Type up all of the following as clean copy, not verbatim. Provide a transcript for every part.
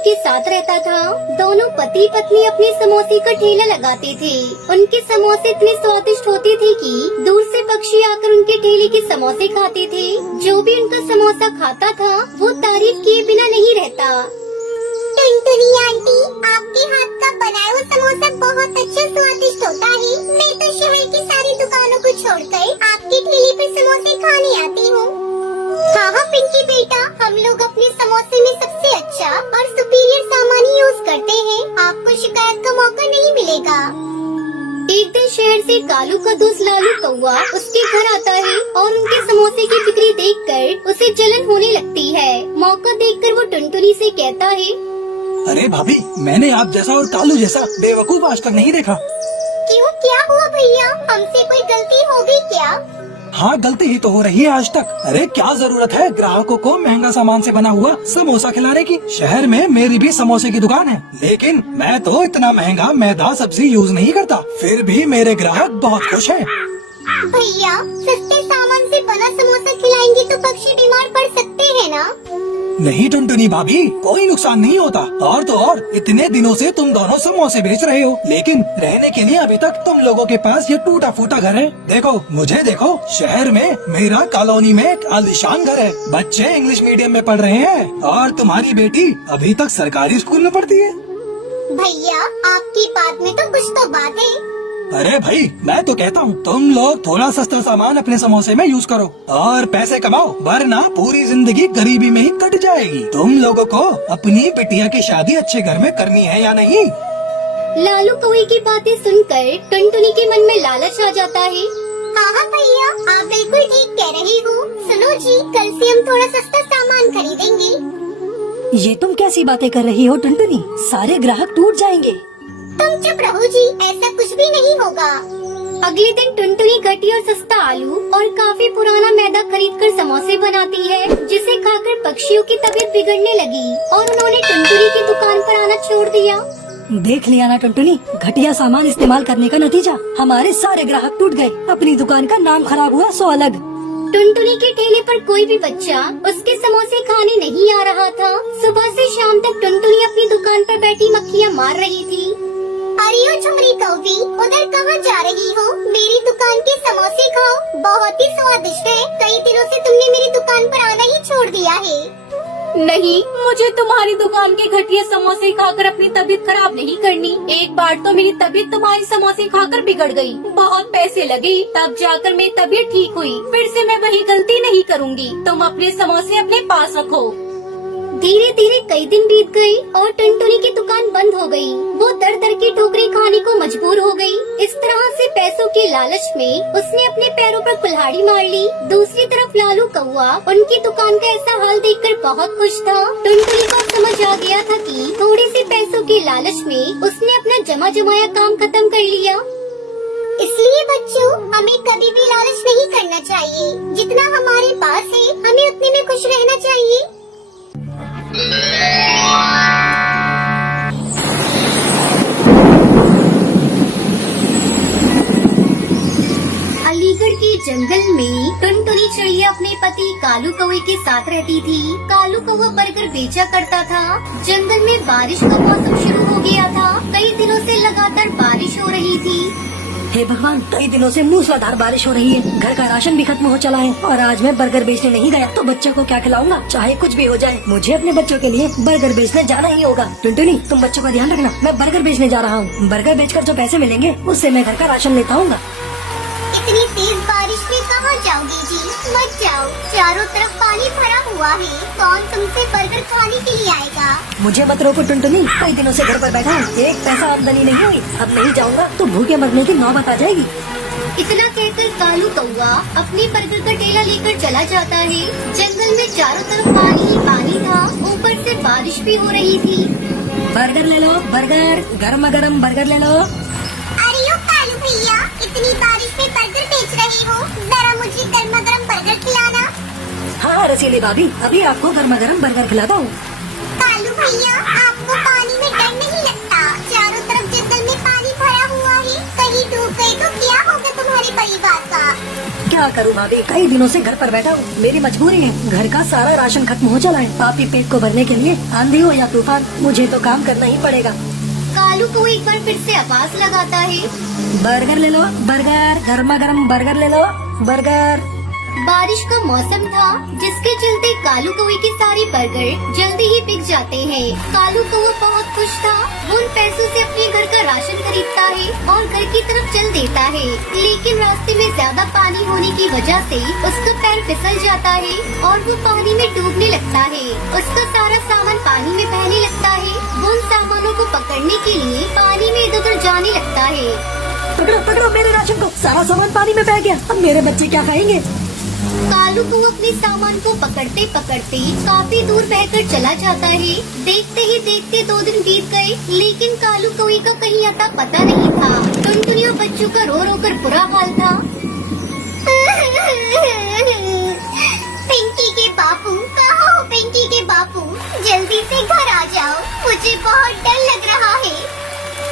के साथ रहता था। दोनों पति पत्नी अपने समोसे का ठेला लगाते थे। उनके समोसे इतने स्वादिष्ट होते थे कि दूर से पक्षी आकर उनके ठेले के समोसे खाते थे। जो भी उनका समोसा खाता था वो तारीफ किए बिना नहीं रहता। टुनटुनी आंटी, आपके हाथ का बनाया हुआ समोसा बहुत अच्छा स्वादिष्ट होता है। मैं तो शहर की सारी दुकानों को छोड़कर आपके ठेले पर समोसे खाने आती हूँ। हाँ पिंकी बेटा, हम लोग अपने समोसे में सबसे अच्छा और सुपीरियर सामान ही यूज करते हैं। आपको शिकायत का मौका नहीं मिलेगा। एक दिन शहर से कालू का दोस्त लालू कौआ उसके घर आता है और उनके समोसे की बिक्री देखकर उसे जलन होने लगती है। मौका देखकर वो टुनटुनी से कहता है, अरे भाभी, मैंने आप जैसा और कालू जैसा बेवकूफ आज तक नहीं देखा। क्यों, क्या हुआ भैया? हमसे कोई गलती हो गई क्या? हाँ, गलती ही तो हो रही है आज तक। अरे क्या जरूरत है ग्राहकों को महंगा सामान से बना हुआ समोसा खिलाने की। शहर में मेरी भी समोसे की दुकान है, लेकिन मैं तो इतना महंगा मैदा सब्जी यूज नहीं करता। फिर भी मेरे ग्राहक बहुत खुश हैं। भैया, सस्ते सामान से बना समोसा खिलाएंगे तो पक्षी बीमार पड़ सकते हैं ना? नहीं टुनटुनी भाभी, कोई नुकसान नहीं होता। और तो और इतने दिनों से तुम दोनों समोसे बेच रहे हो, लेकिन रहने के लिए अभी तक तुम लोगों के पास ये टूटा फूटा घर है। देखो मुझे देखो, शहर में मेरा कॉलोनी में एक आलीशान घर है। बच्चे इंग्लिश मीडियम में पढ़ रहे हैं और तुम्हारी बेटी अभी तक सरकारी स्कूल में पढ़ती है। भैया, आपकी बात में तो कुछ तो बात है। अरे भाई, मैं तो कहता हूँ तुम लोग थोड़ा सस्ता सामान अपने समोसे में यूज करो और पैसे कमाओ, वरना पूरी जिंदगी गरीबी में ही कट जाएगी। तुम लोगों को अपनी बिटिया की शादी अच्छे घर में करनी है या नहीं? लालू कौवे की बातें सुनकर टुनटुनी के मन में लालच आ जाता है। हाँ भैया, आप बिल्कुल ठीक कह रही हो। सुनो जी, कल से हम थोड़ा सस्ता सामान खरीदेंगे। ये तुम कैसी बातें कर रही हो टुनटुनी? सारे ग्राहक टूट जाएंगे। तुम चुप रहो जी, ऐसा कुछ भी नहीं होगा। अगले दिन टुनटुनी घटिया और सस्ता आलू और काफी पुराना मैदा खरीदकर समोसे बनाती है, जिसे खाकर पक्षियों की तबीयत बिगड़ने लगी और उन्होंने टुनटुनी की दुकान पर आना छोड़ दिया। देख लिया ना टुनटुनी, घटिया सामान इस्तेमाल करने का नतीजा। हमारे सारे ग्राहक टूट गए, अपनी दुकान का नाम खराब हुआ सो अलग। टुनटुनी के ठेले पर कोई भी बच्चा उसके समोसे खाने नहीं आ रहा था। सुबह से शाम तक टुनटुनी अपनी दुकान पर बैठी मक्खियाँ मार रही थी। अरे ओ झुमरी कौवी, उधर कहाँ जा रही हो? मेरी दुकान के समोसे खाओ, बहुत ही स्वादिष्ट है। कई दिनों से तुमने मेरी दुकान पर आना ही छोड़ दिया है। नहीं, मुझे तुम्हारी दुकान के घटिया समोसे खाकर अपनी तबीयत खराब नहीं करनी। एक बार तो मेरी तबीयत तुम्हारी समोसे खाकर बिगड़ गई। बहुत पैसे लगे, तब जाकर मेरी तबीयत ठीक हुई। फिर से मैं वही गलती नहीं करूँगी। तुम अपने समोसे अपने पास रखो। धीरे धीरे कई दिन बीत गए और टुनटुनी की दुकान बंद हो गई। वो दर दर की ठोकरें खाने को मजबूर हो गई। इस तरह से पैसों के लालच में उसने अपने पैरों पर कुल्हाड़ी मार ली। दूसरी तरफ लालू कौवा उनकी दुकान का ऐसा हाल देखकर बहुत खुश था। टुनटुनी को समझ आ गया था कि थोड़े से पैसों के लालच में उसने अपना जमा जमाया काम खत्म कर लिया। इसलिए बच्चों, हमें कभी भी लालच नहीं करना चाहिए। जितना हमारे पास है, हमें उतने में खुश रहना चाहिए। अलीगढ़ के जंगल में टुनटुनी चिड़िया अपने पति कालू कौवे के साथ रहती थी। कालू कौवा बर्गर बेचा करता था। जंगल में बारिश का मौसम शुरू हो गया था। कई दिनों से लगातार बारिश हो रही थी। हे भगवान, कई दिनों से मूसलाधार बारिश हो रही है। घर का राशन भी खत्म हो चला है और आज मैं बर्गर बेचने नहीं गया तो बच्चों को क्या खिलाऊंगा? चाहे कुछ भी हो जाए, मुझे अपने बच्चों के लिए बर्गर बेचने जाना ही होगा। टुनटुनी, तुम बच्चों का ध्यान रखना। मैं बर्गर बेचने जा रहा हूँ। बर्गर बेचकर जो पैसे मिलेंगे उससे मैं घर का राशन लेता हूँ। इतनी तेज बारिश में कहाँ जाओगी जी? मत जाओ, चारों तरफ पानी भरा हुआ है। कौन तुमसे बर्गर खाने के लिए आएगा? मुझे मत रोको टुनटुनी, कई दिनों से घर पर बैठा हूँ, एक पैसा आमदनी नहीं हुई। अब नहीं जाऊँगा तो भूखे मरने की नौबत आ जाएगी। इतना कहकर कालू कौवा अपनी बर्गर का ठेला लेकर चला जाता है। जंगल में चारों तरफ पानी ही पानी था, ऊपर से बारिश भी हो रही थी। बर्गर ले लो, बर्गर, गर्मा गर्म बर्गर ले लो। अरे ओ कालू भैया, इतनी बारिश में बर्गर बेच रही हो? जरा मुझे गर्मा गर्म बर्गर खिलाना। हाँ रसीली भाभी, अभी आपको गर्मा गर्म बर्गर खिलाता हूँ। कालू भैया, आपको पानी में डर नहीं लगता? चारों तरफ जंगल में पानी भरा हुआ है, कहीं डूब गए तो क्या होगा तुम्हारे परिवार का? क्या करूँ भाभी, कई दिनों से घर पर बैठा हूँ। मेरी मजबूरी है, घर का सारा राशन खत्म हो चला है। पापी पेट को भरने के लिए आंधी हो या तूफान, मुझे तो काम करना ही पड़ेगा। कालू को एक बार फिर से आवाज लगाता है। बर्गर ले लो, बर्गर, गर्मा गर्म बर्गर ले लो, बर्गर। बारिश का मौसम था, जिसके चलते कालू कौवे के सारे बर्गर जल्दी ही बिक जाते हैं। कालू कौवा बहुत खुश था। वो उन पैसों से अपने घर का राशन खरीदता है और घर की तरफ चल देता है। लेकिन रास्ते में ज्यादा पानी होने की वजह से उसका पैर फिसल जाता है और वो पानी में डूबने लगता है। उसका सारा सामान पानी में बहने लगता है। वो उन सामानों को पकड़ने के लिए पानी में इधर उधर जाने लगता है। पकड़ो पकड़ो मेरे राशन को, सारा सामान पानी में बह गया। अब मेरे बच्चे क्या खाएंगे? कालू को अपने सामान को पकड़ते पकड़ते काफी दूर बहकर चला जाता है। देखते ही देखते 2 दिन बीत गए, लेकिन कालू कौवे का कहीं अता पता नहीं था। टुनटुनी और बच्चों का रो रो कर बुरा हाल था। पिंकी के बापू, कहाँ हो पिंकी के बापू? जल्दी से घर आ जाओ, मुझे बहुत डर लग रहा है।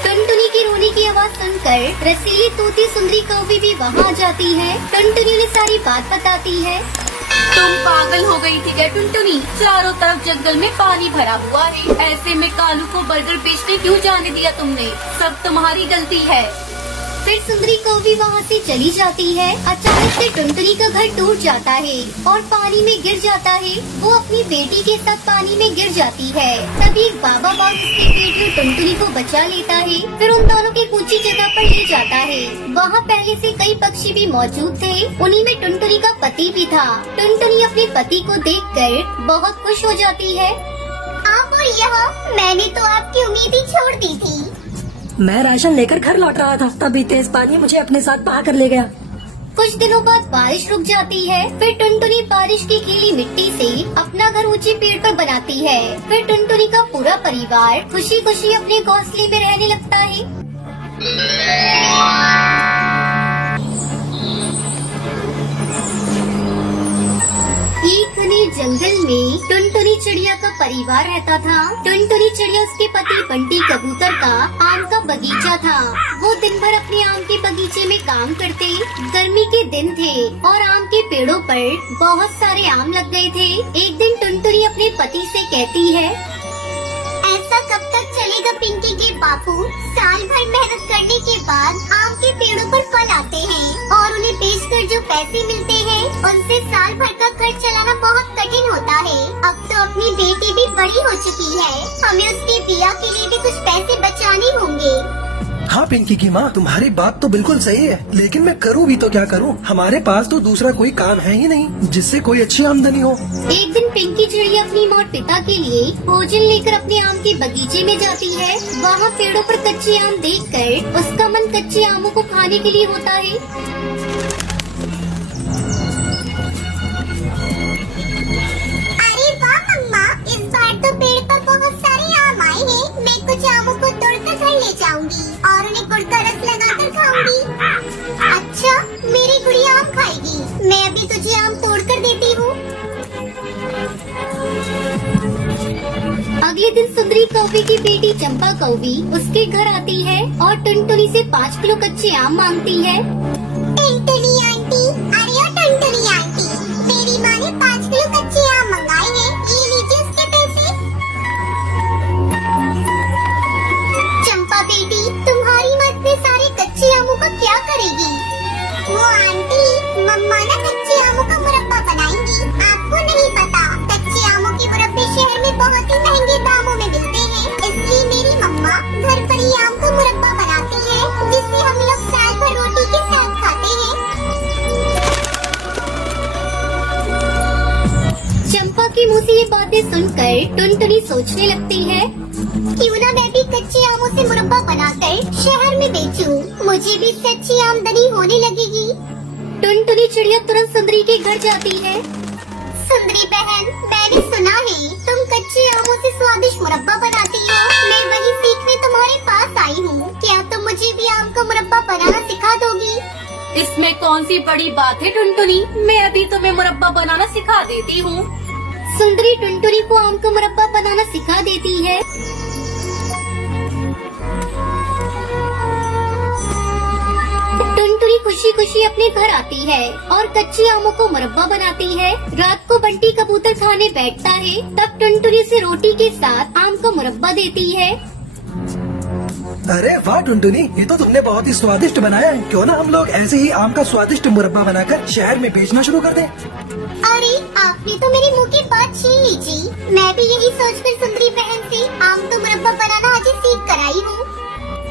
टुनटुनी की रोने की आवाज सुनकर रसीली तोती सुंदरी कौवी भी वहाँ आ जाती है। टुनटुनी ने सारी बात बताती है। तुम पागल हो गई थी क्या टुनटुनी? चारों तरफ जंगल में पानी भरा हुआ है, ऐसे में कालू को बर्गर बेचने क्यों जाने दिया तुमने? सब तुम्हारी गलती है। फिर सुंदरी कौवी वहाँ से चली जाती है। अचानक से टुनटुनी का घर टूट जाता है और पानी में गिर जाता है। वो अपनी बेटी के साथ पानी में गिर जाती है। तभी एक बाबा बाघ उसकी बेटी और टुनटुनी को बचा लेता है। फिर उन दोनों की ऊंची जगह पर ले जाता है। वहाँ पहले से कई पक्षी भी मौजूद थे, उन्हीं में टुनटुनी का पति भी था। टुनटुनी अपने पति को देखकर बहुत खुश हो जाती है। आप और यहाँ, मैंने तो आपकी उम्मीद ही छोड़ दी थी। मैं राशन लेकर घर लौट रहा था, तभी तेज पानी मुझे अपने साथ बहा कर ले गया। कुछ दिनों बाद बारिश रुक जाती है। फिर टुनटुनी बारिश की गीली मिट्टी से अपना घर ऊंचे पेड़ पर बनाती है। फिर टुनटुनी का पूरा परिवार खुशी खुशी अपने घोंसले में रहने लगता है। एक घने जंगल में टुनटुनी चिड़िया का परिवार रहता था। टुनटुनी चिड़िया उसके पति बंटी कबूतर का आम का बगीचा था। वो दिन भर अपने आम के बगीचे में काम करते। गर्मी के दिन थे और आम के पेड़ों पर बहुत सारे आम लग गए थे। एक दिन टुनटुनी अपने पति से कहती है, ऐसा कब तक चलेगा पिंकी के बापू? साल भर मेहनत करने के बाद आम के पेड़ों पर फल आते हैं और उन्हें बेचकर जो पैसे मिलते हैं, उनसे साल भर का खर्च चलाना बहुत कठिन होता है। अब तो अपनी बेटी भी बड़ी हो चुकी है, हमें उसके ब्याह के लिए भी कुछ पैसे बचाने होंगे। हाँ पिंकी की माँ, तुम्हारी बात तो बिल्कुल सही है, लेकिन मैं करूँ भी तो क्या करूँ? हमारे पास तो दूसरा कोई काम है ही नहीं जिससे कोई अच्छी आमदनी हो। एक दिन पिंकी चिड़िया अपनी माँ और पिता के लिए भोजन लेकर अपने आम के बगीचे में जाती है। वहाँ पेड़ों पर कच्चे आम देखकर उसका मन कच्चे आमों को खाने के लिए होता है। अरे वाह मम्मा, इस बार तो पेड़ पर बहुत सारे आम आए हैं। मैं कुछ आमों को तोड़कर घर ले जाऊंगी और उन्हें गुड़ का रस लगाकर खाऊंगी। अच्छा, मेरी गुड़िया आम खाएगी। मैं अभी तुझे आम तोड़कर देती हूँ। अगले दिन सुंदरी कौवी की बेटी चंपा कौवी उसके घर आती है और टुनटुनी से 5 किलो कच्चे आम मांगती है। टुनटुनी आंटी, अरे ओ टुनटुनी आंटी, मेरी माँ ने 5 किलो कच्चे आम मंगाए हैं, ये लीजिए उसके पैसे। चंपा बेटी, तुम्हारी माँ इतने सारे कच्चे आमों का क्या करेगी? वो आंटी, मम्मा ना कच्चे आमों का मुरब्बा बनाएंगी। आपको नहीं पता, कच्चे आमों के मुरब्बे शहर में बहुत ही महंगे दामों में मिलते हैं, इसलिए मेरी मम्मा घर पर ही आम का मुरब्बा बनाती है, जिससे हम लोग साल भर रोटी के साथ खाते हैं। चंपा के मुँह से ये बातें सुनकर टुनटुनी सोचने लगती है, क्यों ना मैं भी कच्चे आमों से मुरब्बा बनाकर शहर में बेचूं, मुझे भी इससे अच्छी आमदनी होने लगेगी। टुनटुनी चिड़िया तुरंत सुंदरी के घर जाती है। सुंदरी बहन, मैंने सुना है तुम कच्चे आमों से स्वादिष्ट मुरब्बा बनाती हो। मैं वही सीखने तुम्हारे पास आई हूँ। क्या तुम मुझे भी आम का मुरब्बा बनाना सिखा दोगी? इसमें कौन सी बड़ी बात है टुनटुनी? मैं अभी तुम्हें मुरब्बा बनाना सिखा देती हूँ। सुंदरी टुनटुनी को आम का मुरब्बा बनाना सिखा देती है। टुनटुनी खुशी खुशी अपने घर आती है और कच्ची आमों को मुरब्बा बनाती है। रात को बंटी कबूतर खाने बैठता है, तब टुनटुनी से रोटी के साथ आम का मुरब्बा देती है। अरे वाह टुनटुनी, ये तो तुमने बहुत ही स्वादिष्ट बनाया है। क्यों ना हम लोग ऐसे ही आम का स्वादिष्ट मुरब्बा बनाकर शहर में बेचना शुरू कर दें। अरे आपने तो मेरे मुंह की बात छीन ली जी। मैं भी यही सोचकर सुंदरी बहन से आम का मुरब्बा बनाना आज ही सीख कर आई हूँ।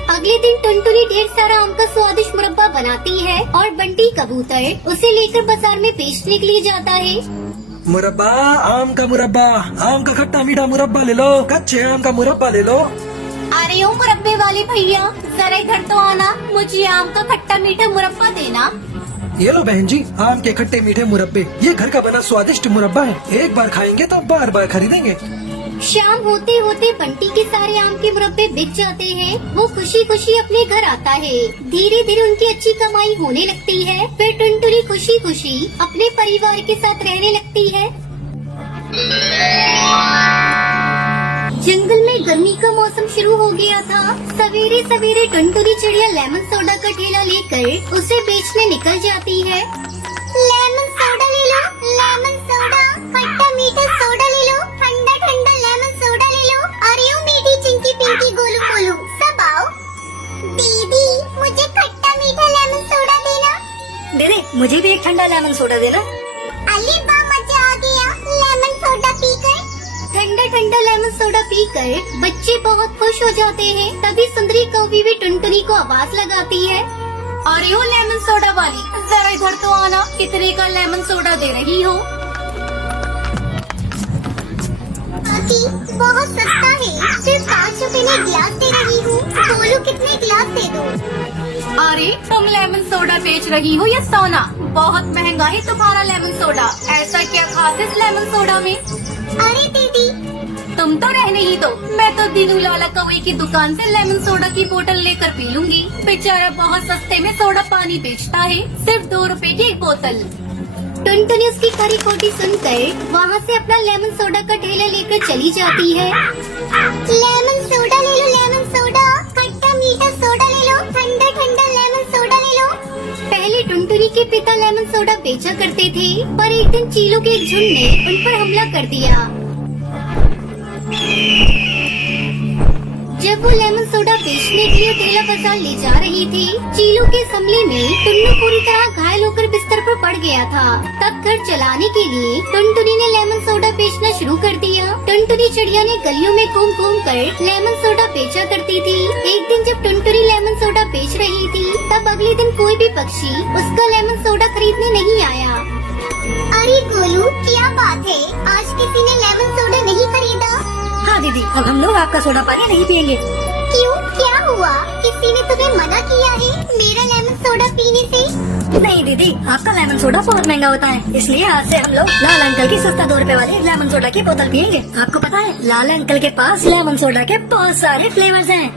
अगले दिन टुनटुनी ढेर सारा आम का स्वादिष्ट मुरब्बा बनाती है और बंटी कबूतर उसे लेकर बाजार में बेचने के लिए जाता है। मुरब्बा, आम का मुरब्बा, आम का खट्टा मीठा मुरब्बा ले लो, कच्चे आम का मुरब्बा ले लो। अरे ओ मुरब्बे वाले भैया, जरा इधर तो आना, मुझे आम का खट्टा मीठा मुरब्बा देना। ये लो बहन जी, आम के खट्टे मीठे मुरब्बे। ये घर का बना स्वादिष्ट मुरब्बा है, एक बार खाएंगे तो बार बार खरीदेंगे। शाम होते होते बंटी के सारे आम के मुरब्बे बिक जाते हैं। वो खुशी खुशी अपने घर आता है। धीरे धीरे उनकी अच्छी कमाई होने लगती है। फिर टुनटुनी खुशी खुशी अपने परिवार के साथ रहने लगती है। जंगल में गर्मी का मौसम शुरू हो गया था। सवेरे सवेरे टुनटुनी चिड़िया लेमन सोडा का ठेला लेकर उसे बेचने निकल जाती है। लेमन सोडा ले लो, लेमन सोडा, खट्टा मीठा सोडा ले लो, ठंडा ठंडा लेमन सोडा ले लो। अरे ओ मीठी चिंकी पिंकी गोलू गोलू, सब आओ। दीदी मुझे खट्टा मीठा लेमन सोडा देना। दे मुझे भी एक ठंडा लेमन सोडा देना। अली बा मजा आ गया लेमन सोडा पीकर। ठंडा ठंडा लेमन सोडा पीकर बच्चे बहुत खुश हो जाते हैं। तभी सुंदरी कौवी भी टुनटुनी को आवाज लगाती है। अरे ओ लेमन सोडा वाली, जरा इधर तो आना, कितने का लेमन सोडा दे रही हो? आंटी बहुत सस्ता है, सिर्फ 5 रुपए में गिलास दे रही हूँ। बोलो कितने गिलास दे दो। अरे तुम लेमन सोडा बेच रही हो या सोना? बहुत महंगा है तुम्हारा लेमन सोडा। ऐसा क्या खास है इस लेमन सोडा में? अरे दीदी तुम तो रहने ही दो, मैं तो दीनू लाला कौवे की दुकान से लेमन सोडा की बोतल लेकर पी लूंगी। बेचारा बहुत सस्ते में सोडा पानी बेचता है, सिर्फ 2 रुपए की एक बोतल। टुनटुनी उसकी खरी खोटी सुनकर वहाँ से अपना लेमन सोडा का ठेला लेकर चली जाती है। लेमन सोडा ले लो, लेमन सोडा, खट्टा मीठा सोडा ले लो, ठंडा ठंडा लेमन सोडा ले लो। पहले टुनटुनी के पिता लेमन सोडा बेचा करते थे, पर एक दिन चीलों के एक झुंड ने उन पर हमला कर दिया। जब वो लेमन सोडा बेचने के लिए ठेला बाजार ले जा रही थी, चीलों के हमले में टुन्नू पूरी तरह घायल होकर बिस्तर पर पड़ गया था। तब घर चलाने के लिए टुनटुनी ने लेमन सोडा बेचना शुरू कर दिया। टुनटुनी चिड़िया ने गलियों में घूम घूम कर लेमन सोडा बेचा करती थी। एक दिन जब टुनटुनी लेमन सोडा बेच रही थी, तब अगले दिन कोई भी पक्षी उसका लेमन सोडा खरीदने नहीं आया। अरे गोलू क्या बात है, आज किसी ने लेमन सोडा नहीं खरीदा? हाँ दीदी, अब हम लोग आपका सोडा पानी नहीं पियेंगे। क्यों, क्या हुआ? किसी ने तुम्हें मना किया है मेरा लेमन सोडा पीने से? नहीं दीदी, आपका लेमन सोडा बहुत महंगा होता है, इसलिए आज से हम लोग लाल अंकल की सस्ता 2 रुपए वाली लेमन सोडा की बोतल पियेंगे। आपको पता है, लाल अंकल के पास लेमन सोडा के बहुत सारे फ्लेवर्स हैं।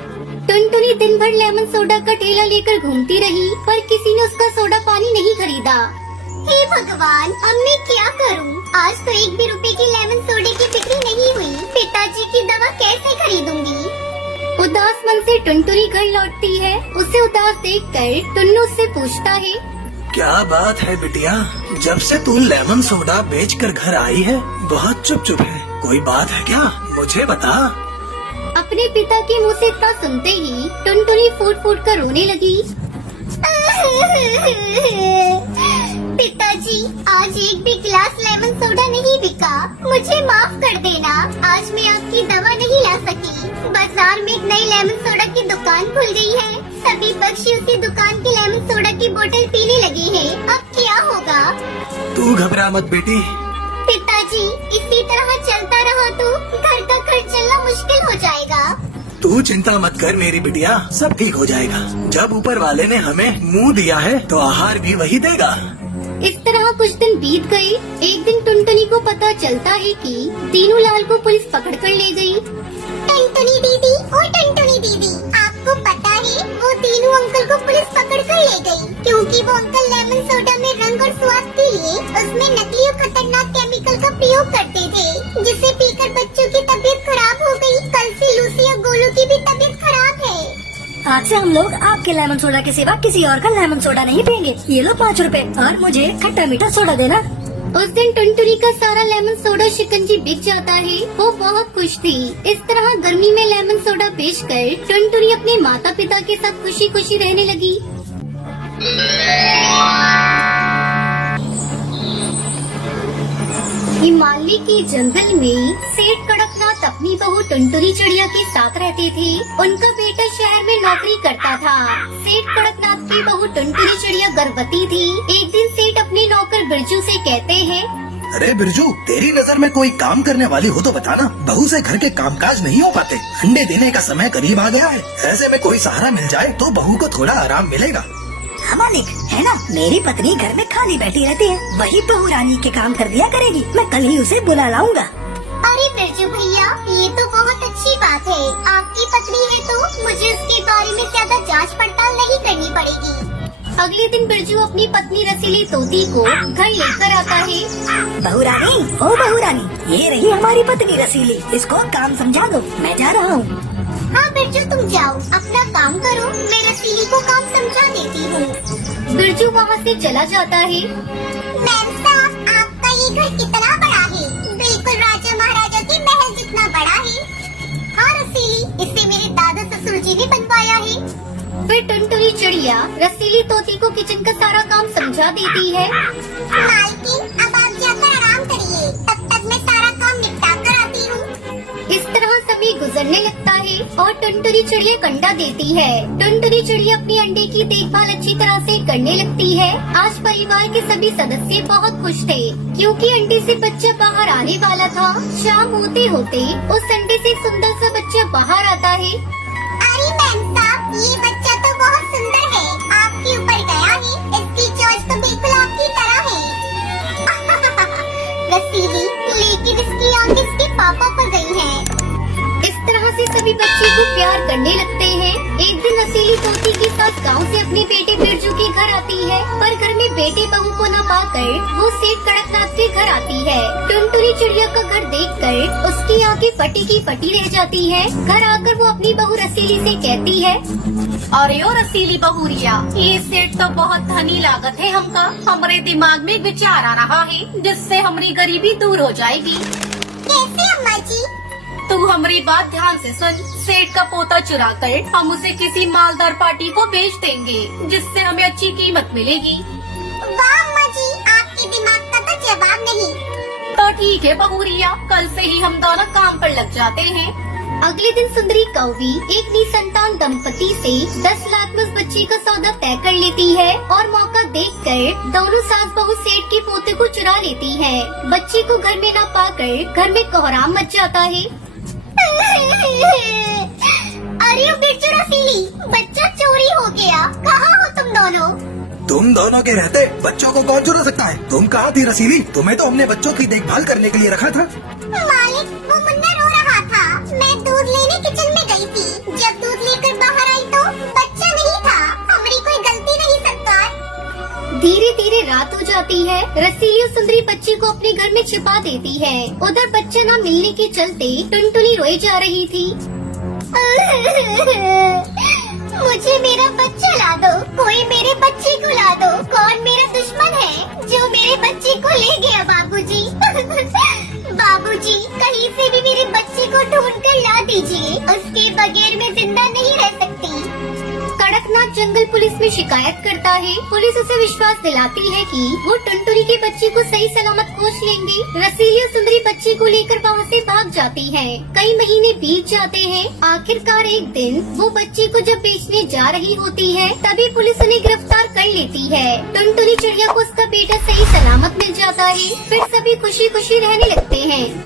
टुनटुनी दिन भर लेमन सोडा का ठेला लेकर घूमती रही, पर किसी ने उसका सोडा पानी नहीं खरीदा। हे भगवान, अब मैं क्या करूं? आज तो 1 भी रुपए की लेमन सोडे की बिक्री नहीं हुई। पिताजी की दवा कैसे खरीदूंगी? उदास मन से टुनटुनी घर लौटती है। उसे उदास देखकर टुन्नू उससे पूछता है, क्या बात है बिटिया, जब से तू लेमन सोडा बेचकर घर आई है बहुत चुप चुप है, कोई बात है क्या? मुझे बता। अपने पिता के मुंह से इतना सुनते ही टुनटुनी फूट फूट कर रोने लगी। पिताजी, आज 1 भी गिलास लेमन सोडा नहीं बिका, मुझे माफ कर देना। आज मैं आपकी दवा नहीं ला सकी। बाजार में एक नई लेमन सोडा की दुकान खुल गई है, सभी पक्षी उसी दुकान की लेमन सोडा की बोतल पीने लगे हैं। अब क्या होगा? तू घबरा मत बेटी। पिताजी, इसी तरह चलता रहा तो घर का खर्च चलना मुश्किल हो जाएगा। तू चिंता मत कर मेरी बिटिया, सब ठीक हो जाएगा। जब ऊपर वाले ने हमें मुंह दिया है तो आहार भी वही देगा। इस तरह कुछ दिन बीत गए। एक दिन टुनटुनी को पता चलता है कि दीनू लाल को पुलिस पकड़ कर ले गई। टुनटुनी दीदी, ओ टुनटुनी दीदी, आपको पता है वो दीनू अंकल को पुलिस पकड़ कर ले गई, क्योंकि वो अंकल लेमन सोडा में रंग और स्वाद के लिए उसमें नकली और खतरनाक केमिकल का प्रयोग करते थे, जिसे पीकर बच्चों की तबीयत खराब हो गई। कल से लूसी और गोलू की भी तबीयत खराब है। आज से हम लोग आपके लेमन सोडा के सिवा किसी और का लेमन सोडा नहीं पियेंगे। ये लो 5 रुपए और मुझे खट्टा मीठा सोडा देना। उस दिन टुनटुनी का सारा लेमन सोडा शिकंजी बिक जाता है। वो बहुत खुश थी। इस तरह गर्मी में लेमन सोडा बेचकर टुनटुनी अपने माता पिता के साथ खुशी खुशी रहने लगी। हिमालय के जंगल में सेठ कड़कनाथ अपनी बहू टुनटुनी चिड़िया के साथ रहते थे। उनका बेटा शहर में नौकरी करता था। सेठ कड़कनाथ की बहू टुनटुनी चिड़िया गर्भवती थी। एक दिन सेठ अपने नौकर बिरजू से कहते हैं, अरे बिरजू, तेरी नजर में कोई काम करने वाली हो तो बताना। बहू से घर के कामकाज नहीं हो पाते। अंडे देने का समय करीब आ गया है। ऐसे में कोई सहारा मिल जाए तो बहू को थोड़ा आराम मिलेगा। हाँ मालिक, है ना, मेरी पत्नी घर में खाली बैठी रहती है, वही बहू रानी के काम कर दिया करेगी। मैं कल ही उसे बुला लाऊंगा। अरे बिरजू भैया, ये तो बहुत अच्छी बात है। आपकी पत्नी है तो मुझे उसके बारे में ज्यादा जांच पड़ताल नहीं करनी पड़ेगी। अगले दिन बिरजू अपनी पत्नी रसीली तोती को घर लेकर आता है। बहू रानी, ओ बहू रानी, ये रही हमारी पत्नी रसीली, इसको काम समझा दो, मैं जा रहा हूँ। हाँ बिरजू, तुम जाओ अपना काम करो, मैं रसीली को काम समझा देती हूँ। बिरजू वहाँ से चला जाता है। मैम साहब, आपका ये घर कितना बड़ा है? बिल्कुल राजा महाराजा के महल जितना बड़ा है। हाँ रसीली, इसे मेरे दादा ससुर जी ने बनवाया है। फिर टुनटुनी चिड़िया रसीली तोती को किचन का सारा काम समझा देती है। मालकिन, अब आप जाकर आराम करिए, तब तक मैं सारा काम निपटा कर आती हूँ। इस तरह समय गुजरने लगता है और टुनटुनी चिड़िया अंडा देती है। टुनटुनी चिड़िया अपने अंडे की देखभाल अच्छी तरह से करने लगती है। आज परिवार के सभी सदस्य बहुत खुश थे क्योंकि अंडे से बच्चा बाहर आने वाला था। शाम होते होते उस अंडे से सुंदर सा बच्चा बाहर आता है। अरे मैम साहब, ये बच्चा तो बहुत सुंदर है, आपके ऊपर गया है। इसकी चोंच तो बिल्कुल आपकी तरह है। रसीली, लेकिन इसकी आंख इसके पापा पर गई है। इस तरह से सभी बच्चे को प्यार करने लगते हैं। एक दिन रसीली तोती के साथ गांव से अपने बेटे बिरजू के घर आती है, पर घर में बेटे बहू को न पाकर वो सेठ कड़कनाथ के घर आती है। टुनटुनी चिड़िया का घर देखकर उसकी आंखें फटी की फटी रह जाती है। घर आकर वो अपनी बहू रसीली से कहती है, अरे ओ रसीली बहुरिया, ये सेठ तो बहुत धनी लागत है हमका। हमारे दिमाग में विचार आ रहा है जिससे हमारी गरीबी दूर हो जाएगी। कैसे अम्मा जी? तू हमारी बात ध्यान से सुन। सेठ का पोता चुरा कर हम उसे किसी मालदार पार्टी को बेच देंगे जिससे हमें अच्छी कीमत मिलेगी। वाह अम्मा जी, आपके दिमाग का तो जवाब नहीं। तो ठीक है बहुरिया, कल से ही हम दोनों काम पर लग जाते हैं। अगले दिन सुंदरी कौवी एक निसंतान दंपति से 10 लाख में उस बच्ची का सौदा तय कर लेती है और मौका देखकर दोनों सास बहू सेठ के पोते को चुरा लेती है। बच्ची को घर में न पाकर घर में कोहराम मच जाता है। अरे बिरजू रसीली, बच्चा चोरी हो गया। कहाँ हो तुम दोनों? तुम दोनों के रहते बच्चों को कौन चुरा सकता है? तुम कहाँ थी रसीली? तुम्हें तो हमने बच्चों की देखभाल करने के लिए रखा था। मालिक, वो मुन्ना रो रहा था। मैं दूध लेने किचन में गई थी। जब दूध लेकर बाहर आई तो बच्चा नहीं था। हमारी कोई गलती नहीं सरकार। धीरे धीरे रात हो जाती है। रसीली और सुंदरी बच्ची को अपने घर में छिपा देती है। उधर बच्चा न मिलने के चलते टुनटुनी रोई जा रही थी। मुझे मेरा बच्चा ला दो, कोई मेरे बच्चे को ला दो। कौन मेरा दुश्मन है जो मेरे बच्चे को ले गया? बाबूजी, बाबूजी, कहीं से भी मेरे बच्चे को ढूंढ कर ला दीजिए। उसके बगैर मैं जिंदा नहीं रह सकती। कड़कनाथ जंगल पुलिस में शिकायत करता है। पुलिस उसे विश्वास दिलाती है कि वो टुनटुनी के बच्चे को सही सलामत खोज लेंगे। रसीली और सुंदरी बच्चे को लेकर वहाँ से भाग जाती है। कई महीने बीत जाते हैं। आखिरकार एक दिन वो बच्चे को जब बेचने जा रही होती है तभी पुलिस उन्हें गिरफ्तार कर लेती है। टुनटुनी चिड़िया को उसका बेटा सही सलामत मिल जाता है। फिर सभी खुशी खुशी रहने लगते हैं।